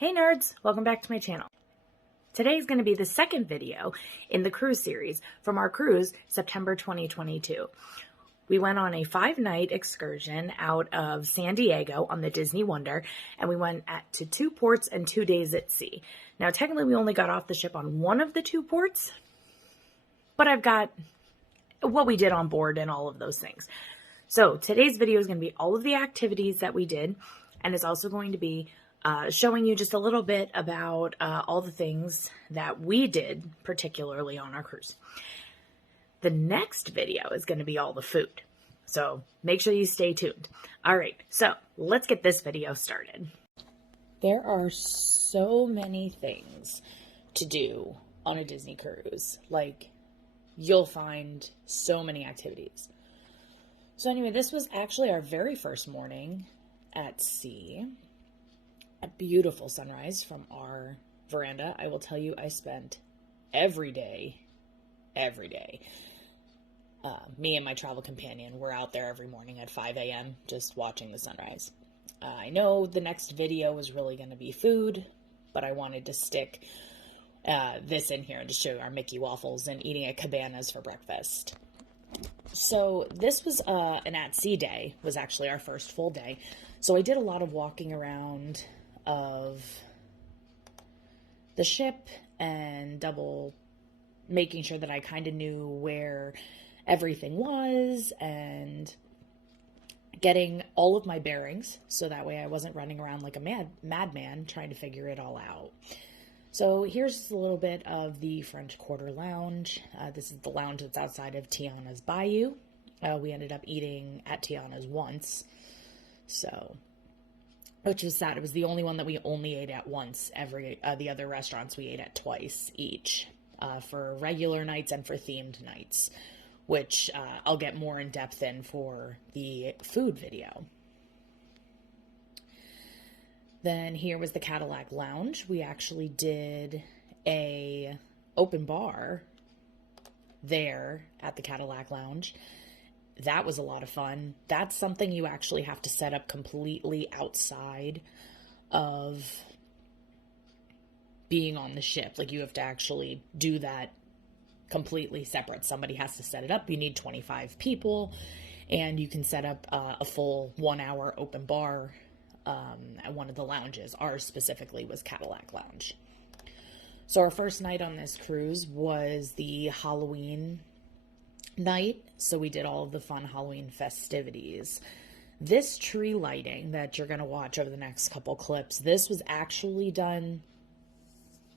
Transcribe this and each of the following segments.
Hey nerds, welcome back to my channel. Today is going to be the second video in the cruise series from our cruise September 2022. We went on a 5-night excursion out of San Diego on the Disney Wonder, and we went to 2 ports and 2 days at sea. Now technically we only got off the ship on one of the 2 ports, but I've got what we did on board and all of those things. So today's video is going to be all of the activities that we did, and it's also going to be showing you just a little bit about all the things that we did, particularly on our cruise. The next video is going to be all the food, so make sure you stay tuned. All right, so let's get this video started. There are so many things to do on a Disney cruise. Like, you'll find so many activities. So anyway, this was actually our very first morning at sea. A beautiful sunrise from our veranda. I will tell you, I spent every day, me and my travel companion were out there every morning at 5 a.m. just watching the sunrise. I know the next video was really going to be food, but I wanted to stick this in here and just show you our Mickey waffles and eating at Cabanas for breakfast. So this was an at-sea day, was actually our first full day. So I did a lot of walking around of the ship and making sure that I kind of knew where everything was and getting all of my bearings so that way I wasn't running around like a madman trying to figure it all out. So here's just a little bit of the French Quarter Lounge. This is the lounge that's outside of Tiana's Bayou. We ended up eating at Tiana's once, which was sad. It was the only one that we only ate at once. The other restaurants we ate at twice each, for regular nights and for themed nights, which I'll get more in depth in for the food video. Then here was the Cadillac Lounge. We actually did a open bar there at the Cadillac Lounge. That was a lot of fun. That's something you actually have to set up completely outside of being on the ship. Like, you have to actually do that completely separate. Somebody has to set it up. You need 25 people, and you can set up a full 1-hour open bar at one of the lounges. Ours specifically was Cadillac Lounge. So our first night on this cruise was the Halloween night, so we did all of the fun Halloween festivities. This tree lighting that you're going to watch over the next couple clips, this was actually done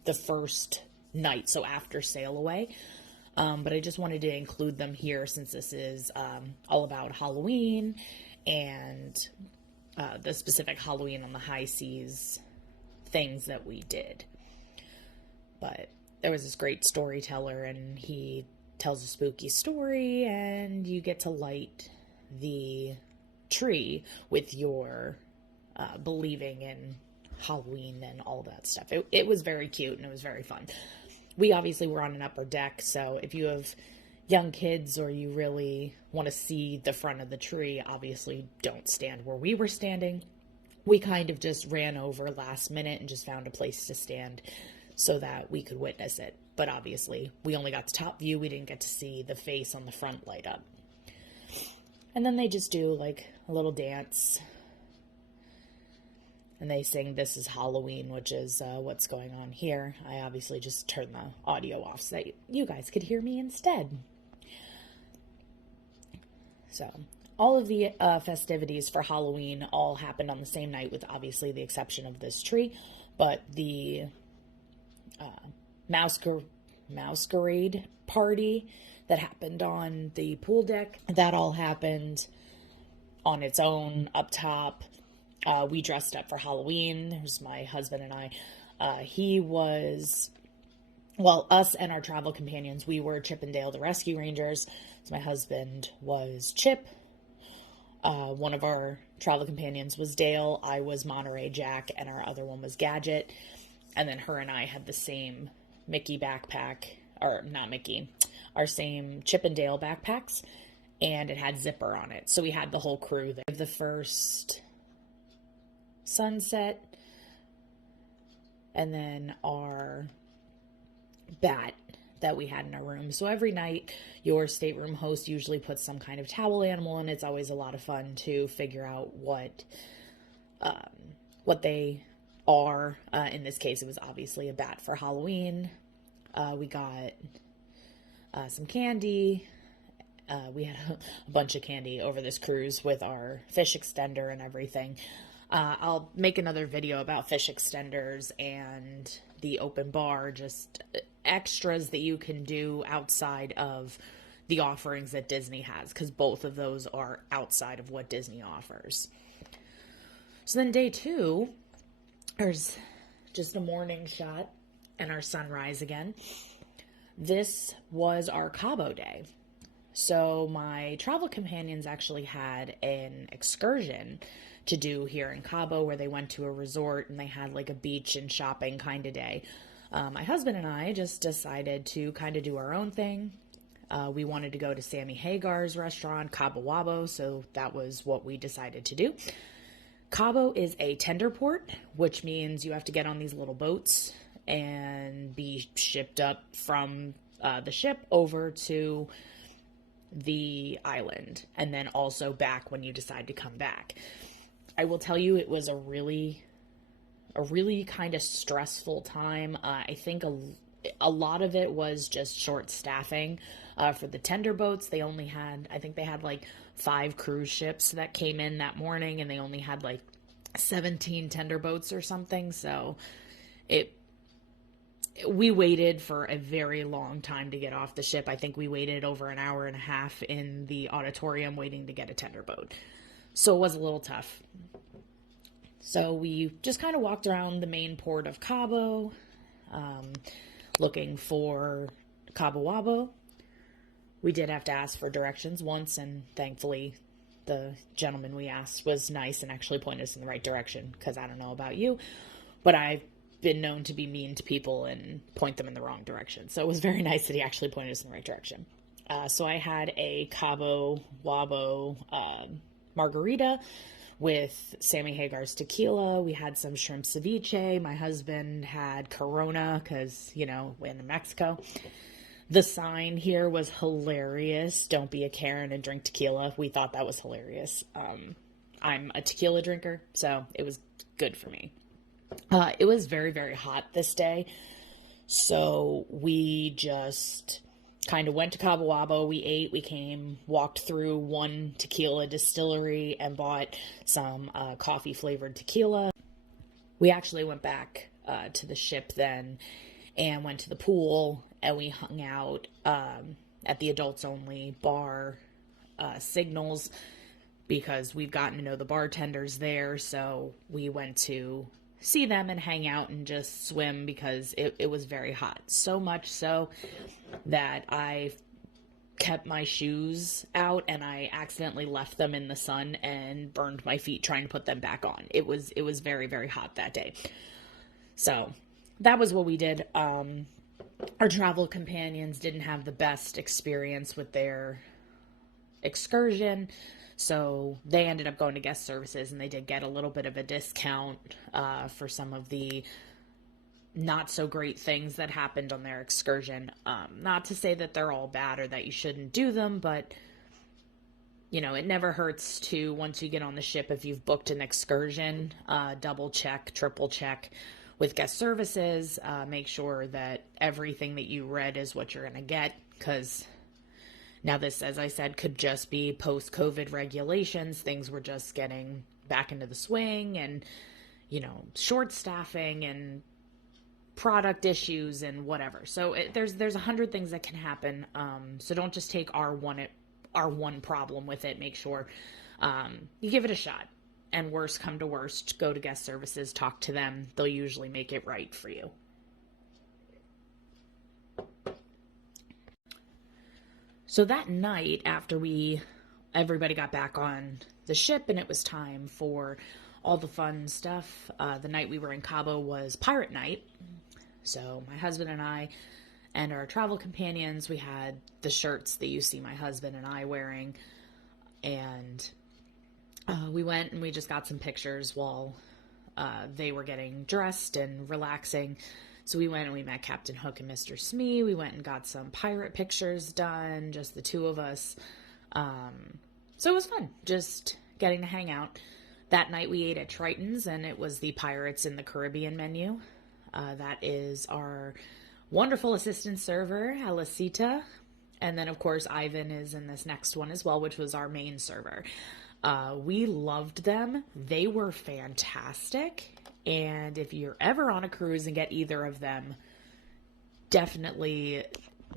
the first night, so after sail away. But I just wanted to include them here since this is all about Halloween and the specific Halloween on the high seas things that we did. But there was this great storyteller, and he tells a spooky story, and you get to light the tree with your believing in Halloween and all that stuff. It was very cute, and it was very fun. We obviously were on an upper deck, so if you have young kids or you really want to see the front of the tree, obviously don't stand where we were standing. We kind of just ran over last minute and just found a place to stand so that we could witness it. But obviously, we only got the top view. We didn't get to see the face on the front light up. And then they just do like a little dance. And they sing "This is Halloween," which is what's going on here. I obviously just turned the audio off so that you guys could hear me instead. So all of the festivities for Halloween all happened on the same night, with obviously the exception of this tree. But the masquerade party that happened on the pool deck, that all happened on its own up top. We dressed up for Halloween. There's my husband and I. Us and our travel companions, we were Chip and Dale the Rescue Rangers. So my husband was Chip. One of our travel companions was Dale. I was Monterey Jack, and our other one was Gadget. And then her and I had the same Mickey backpack, or not Mickey, our same Chip and Dale backpacks, and it had zipper on it. So we had the whole crew there. The first sunset and then our bat that we had in our room. So every night, your stateroom host usually puts some kind of towel animal, and it's always a lot of fun to figure out what they are. In this case, it was obviously a bat for Halloween. We got some candy. We had a bunch of candy over this cruise with our fish extender and everything. I'll make another video about fish extenders and the open bar, just extras that you can do outside of the offerings that Disney has, because both of those are outside of what Disney offers. So then day 2, there's just a morning shot and our sunrise again. This was our Cabo day. So my travel companions actually had an excursion to do here in Cabo, where they went to a resort and they had like a beach and shopping kind of day. My husband and I just decided to kind of do our own thing. We wanted to go to Sammy Hagar's restaurant, Cabo Wabo, so that was what we decided to do. Cabo is a tender port, which means you have to get on these little boats and be shipped up from the ship over to the island, and then also back when you decide to come back. I will tell you, it was a really kind of stressful time. I think a lot of it was just short staffing for the tender boats. They had like 5 cruise ships that came in that morning, and they only had like 17 tender boats or something. So we waited for a very long time to get off the ship. I think we waited over an hour and a half in the auditorium waiting to get a tender boat. So it was a little tough. So we just kind of walked around the main port of Cabo, looking for Cabo Wabo. We did have to ask for directions once, and thankfully the gentleman we asked was nice and actually pointed us in the right direction, because I don't know about you, but I've been known to be mean to people and point them in the wrong direction. So it was very nice that he actually pointed us in the right direction. So I had a Cabo Wabo margarita with Sammy Hagar's tequila. We had some shrimp ceviche. My husband had Corona because, we're in Mexico. The sign here was hilarious. Don't be a Karen and drink tequila. We thought that was hilarious. I'm a tequila drinker, so it was good for me. It was very, very hot this day, so we just kind of went to Cabo Wabo. We ate, we came, walked through one tequila distillery and bought some coffee-flavored tequila. We actually went back to the ship then and went to the pool, and we hung out at the adults-only bar, Signals, because we've gotten to know the bartenders there, so we went to see them and hang out and just swim because it was very hot. So much so that I kept my shoes out and I accidentally left them in the sun and burned my feet trying to put them back on. It was very, very hot that day. So that was what we did. Our travel companions didn't have the best experience with their excursion, so they ended up going to guest services, and they did get a little bit of a discount for some of the not so great things that happened on their excursion. Not to say that they're all bad or that you shouldn't do them, but it never hurts to, once you get on the ship, if you've booked an excursion, double check, triple check with guest services, make sure that everything that you read is what you're going to get, because now this, as I said, could just be post-COVID regulations. Things were just getting back into the swing, and, short staffing and product issues and whatever. So there's 100 things that can happen. So don't just take our one problem with it. Make sure you give it a shot. And worst come to worst, go to guest services, talk to them. They'll usually make it right for you. So that night, after everybody got back on the ship and it was time for all the fun stuff, the night we were in Cabo was Pirate Night. So my husband and I and our travel companions, we had the shirts that you see my husband and I wearing, and we went and we just got some pictures while they were getting dressed and relaxing. So we went and we met Captain Hook and Mr. Smee. We went and got some pirate pictures done, just the two of us. So it was fun, just getting to hang out. That night we ate at Triton's, and it was the Pirates in the Caribbean menu. That is our wonderful assistant server, Alicita. And then, of course, Ivan is in this next one as well, which was our main server. We loved them. They were fantastic. And if you're ever on a cruise and get either of them, definitely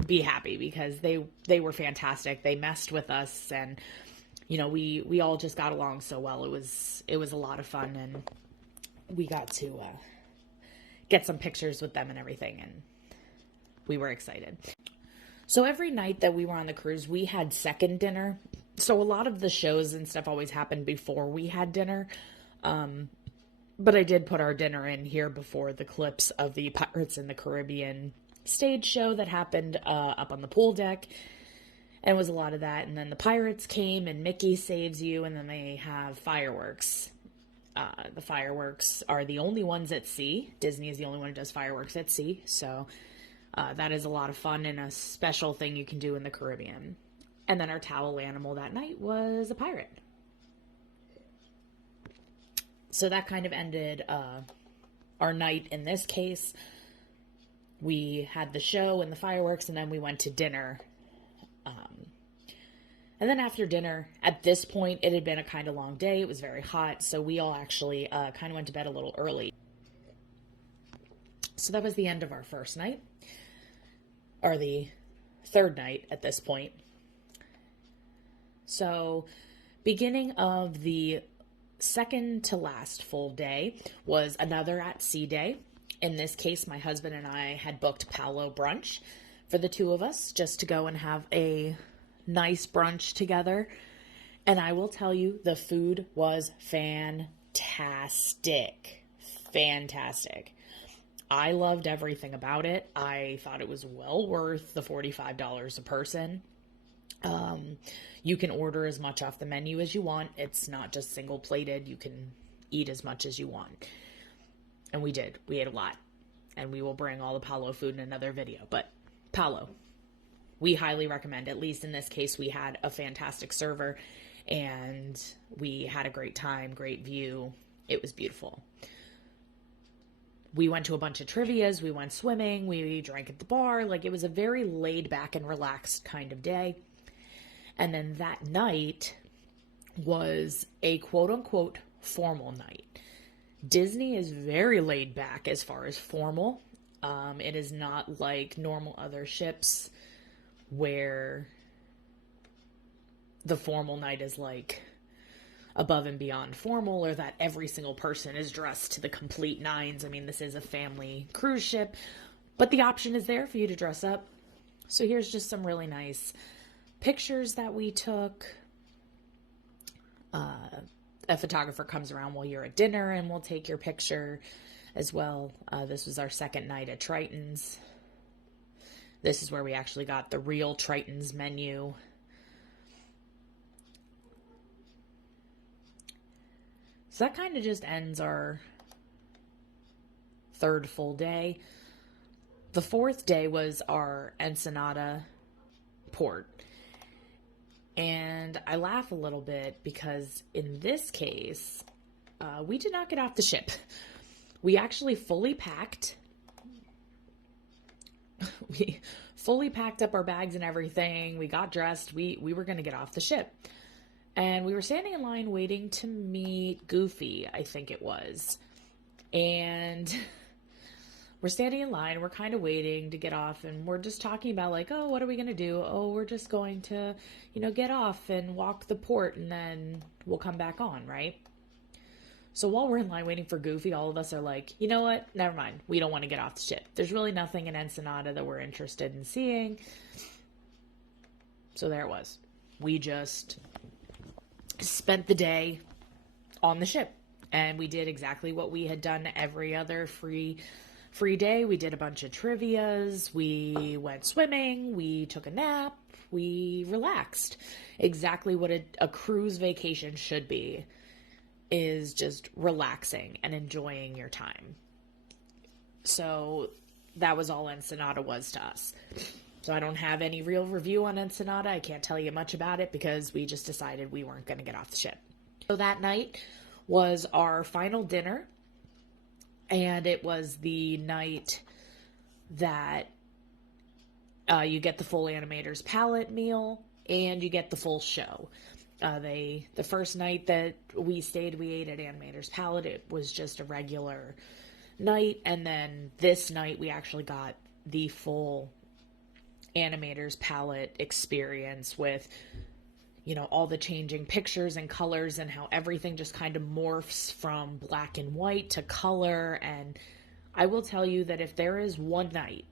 be happy, because they were fantastic. They messed with us, and we all just got along so well. It was a lot of fun, and we got to get some pictures with them and everything, and we were excited. So every night that we were on the cruise, we had second dinner. So a lot of the shows and stuff always happened before we had dinner. But I did put our dinner in here before the clips of the Pirates in the Caribbean stage show that happened up on the pool deck. And it was a lot of that. And then the Pirates came and Mickey saves you, and then they have fireworks. The fireworks are the only ones at sea. Disney is the only one who does fireworks at sea. So that is a lot of fun and a special thing you can do in the Caribbean. And then our towel animal that night was a pirate. So that kind of ended our night in this case. We had the show and the fireworks, and then we went to dinner. And then after dinner, at this point, it had been a kind of long day. It was very hot, so we all actually kind of went to bed a little early. So that was the end of our first night, or the third night at this point. So beginning of the second to last full day was another at sea day. In this case, my husband and I had booked Palo brunch for the two of us, just to go and have a nice brunch together. And I will tell you, the food was fantastic. Fantastic. I loved everything about it. I thought it was well worth the $45 a person. You can order as much off the menu as you want. It's not just single plated. You can eat as much as you want. And we did. We ate a lot. And we will bring all the Palo food in another video. But Palo, we highly recommend. At least in this case, we had a fantastic server. And we had a great time, great view. It was beautiful. We went to a bunch of trivias. We went swimming. We drank at the bar. Like, it was a very laid back and relaxed kind of day. And then that night was a quote-unquote formal night. Disney is very laid back as far as formal. It is not like normal other ships where the formal night is like above and beyond formal, or that every single person is dressed to the complete nines. I mean, this is a family cruise ship, but the option is there for you to dress up. So here's just some really nice pictures that we took. A photographer comes around while you're at dinner and will take your picture as well. This was our second night at Triton's. This is where we actually got the real Triton's menu. So that kind of just ends our third full day. The fourth day was our Ensenada port. And I laugh a little bit because in this case, we did not get off the ship. We actually fully packed. We fully packed up our bags and everything. We got dressed. We were going to get off the ship. And we were standing in line waiting to meet Goofy, I think it was. And we're standing in line. We're kind of waiting to get off. And we're just talking about like, oh, what are we going to do? Oh, we're just going to, get off and walk the port and then we'll come back on, right? So while we're in line waiting for Goofy, all of us are like, you know what? Never mind. We don't want to get off the ship. There's really nothing in Ensenada that we're interested in seeing. So there it was. We just spent the day on the ship. And we did exactly what we had done every other free day. We did a bunch of trivias. We went swimming. We took a nap. We relaxed. Exactly what a cruise vacation should be. is just relaxing and enjoying your time. So that was all Ensenada was to us. So I don't have any real review on Ensenada. I can't tell you much about it because we just decided we weren't going to get off the ship. So that night was our final dinner, and it was the night that you get the full Animator's Palette meal and you get the full show. The first night that we stayed, we ate at Animator's Palette. It was just a regular night, and then this night we actually got the full Animator's Palette experience with, you know, all the changing pictures and colors and how everything just kind of morphs from black and white to color. And I will tell you that if there is one night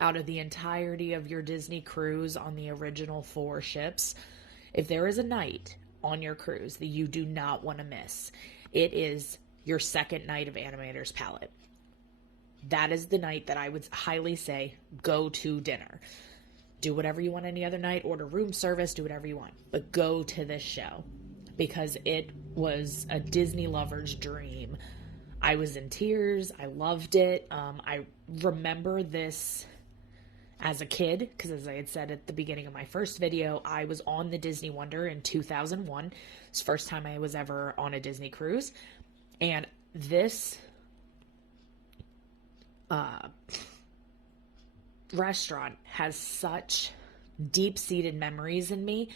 out of the entirety of your Disney cruise on the original 4 ships, if there is a night on your cruise that you do not want to miss, it is your second night of Animator's Palette. That is the night that I would highly say go to dinner. Do whatever you want any other night, order room service, do whatever you want, but go to this show because it was a Disney lover's dream. I was in tears. I loved it. I remember this as a kid because, as I had said at the beginning of my first video, I was on the Disney Wonder in 2001. It's the first time I was ever on a Disney cruise. And this restaurant has such deep-seated memories in me.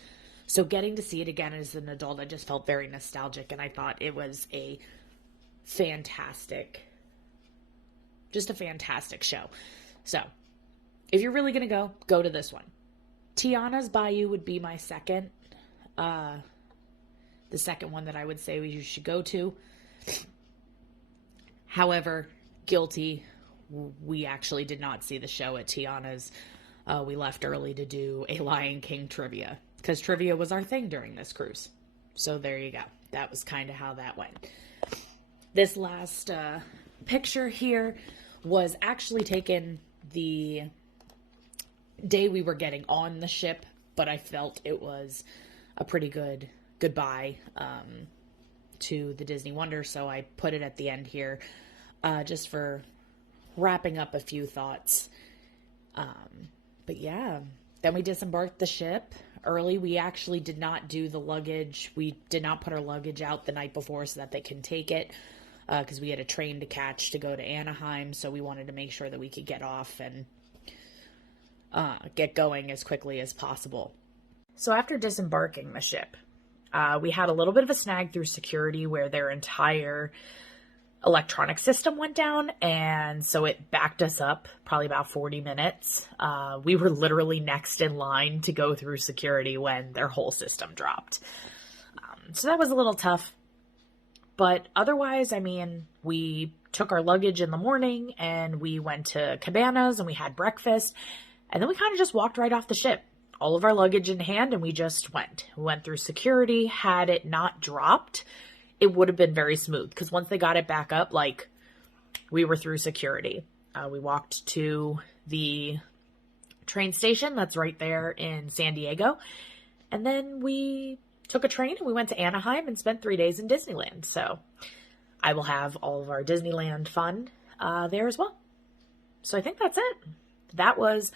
So getting to see it again as an adult, I just felt very nostalgic, and I thought it was a fantastic show. So if you're really going to go to this one. Tiana's Bayou would be my second, the second one that I would say you should go to. However, guilty, we actually did not see the show at Tiana's. We left early to do a Lion King trivia because trivia was our thing during this cruise. So there you go. That was kind of how that went. This last picture here was actually taken the day we were getting on the ship, but I felt it was a pretty good goodbye to the Disney Wonder, so I put it at the end here just for wrapping up a few thoughts. But yeah, then we disembarked the ship early. We actually did not do the luggage. We did not put our luggage out the night before so that they can take it because we had a train to catch to go to Anaheim, so we wanted to make sure that we could get off and get going as quickly as possible. So after disembarking the ship, we had a little bit of a snag through security where their entire electronic system went down, and so it backed us up probably about 40 minutes. We were literally next in line to go through security when their whole system dropped. So that was a little tough. But otherwise, I mean, we took our luggage in the morning and we went to Cabanas and we had breakfast, and then we kind of just walked right off the ship. All of our luggage in hand, and we just went. We went through security. Had it not dropped, it would have been very smooth because once they got it back up, like, we were through security. We walked to the train station that's right there in San Diego, and then we took a train and we went to Anaheim and spent 3 days in Disneyland. So I will have all of our Disneyland fun there as well. So I think that's it. That was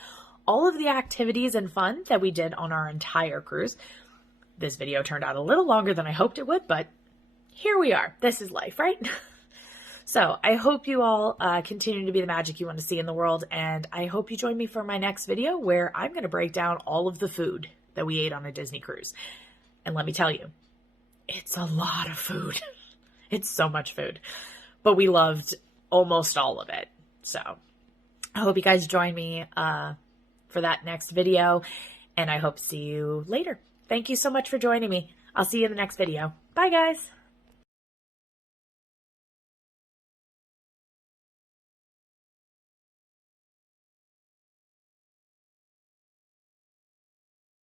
all of the activities and fun that we did on our entire cruise. This video turned out a little longer than I hoped it would, but here we are. This is life, right? So I hope you all continue to be the magic you want to see in the world, and I hope you join me for my next video where I'm going to break down all of the food that we ate on a Disney cruise. And let me tell you, it's a lot of food. It's so much food, but we loved almost all of it. So I hope you guys join me for that next video, and I hope to see you later. Thank you so much for joining me. I'll see you in the next video. Bye, guys.